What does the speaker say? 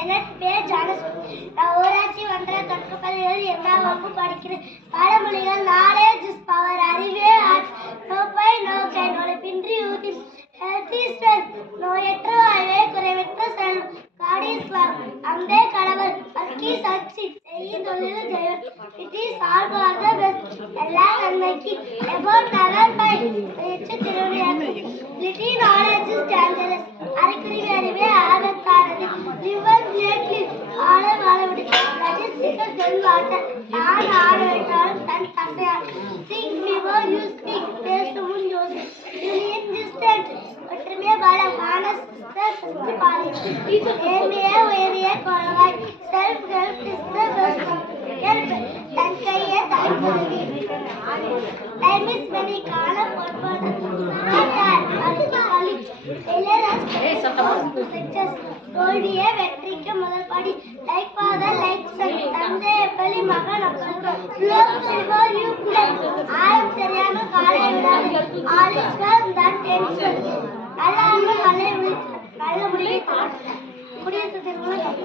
எனக்கு பேர் ஜானஸ்வரி. நான் ஊராட்சி மன்ற தொடக்கப்பள்ளியில் 2ஆம் வகுப்பு படிக்கிறேன். பழமொழிகள் நாலேஜ் இஸ் பவர், அறிவே ஆர்ட், நோ பை நோ கை, நோய்பின்றி ஊதி, ஹெல்த் இஸ் வெல்த், நோயற்ற வாழ்வே குறைவற்ற செல்வம், காட் இஸ் லவ், அன்பே கடவுள், பக்கி சக்தி, செய்யும் தொழில் ஜெயம், it is all for the best, எல்லா நன்மைக்கு, எபோட் நெவர் பை, முயற்சி திருவிளையாட்டு, லிட்டி நாலேஜ் இஸ் டேஞ்சரஸ், அறிகுறி அறிவே ஆபத்தானது, லிவ் அண்ட் லேட் லிவ், வாழ விடு, தட் இஸ் திக்கர் தென் வாட்டர், நான் ஆட வைத்தாலும் தன் தசையால், திங்க் பிஃபோர் யூ ஸ்பீக், பேசு முன் யோசி, யூ நீட் டிஸ்டன்ஸ், ஒற்றுமையே பலம், ஆனஸ் ஃபர்ஸ்ட் பாலிசி, ஏழ்மையே உயரிய கொள்வாய், self help is the best, help தன் கையே தாய்மொழி, டைம் இஸ் மணி, காலம் பொறுப்பான, தோல்வியே வெற்றிக்கு முதல் படி, லைக் ஃபாதர் லைக் சன், தந்தை எப்படி மகன் அப்படி, ஆயம் தெரியாம காலை விடாது, all is well that ends well, நல்ல முடிவு குடியரசு திருமணம்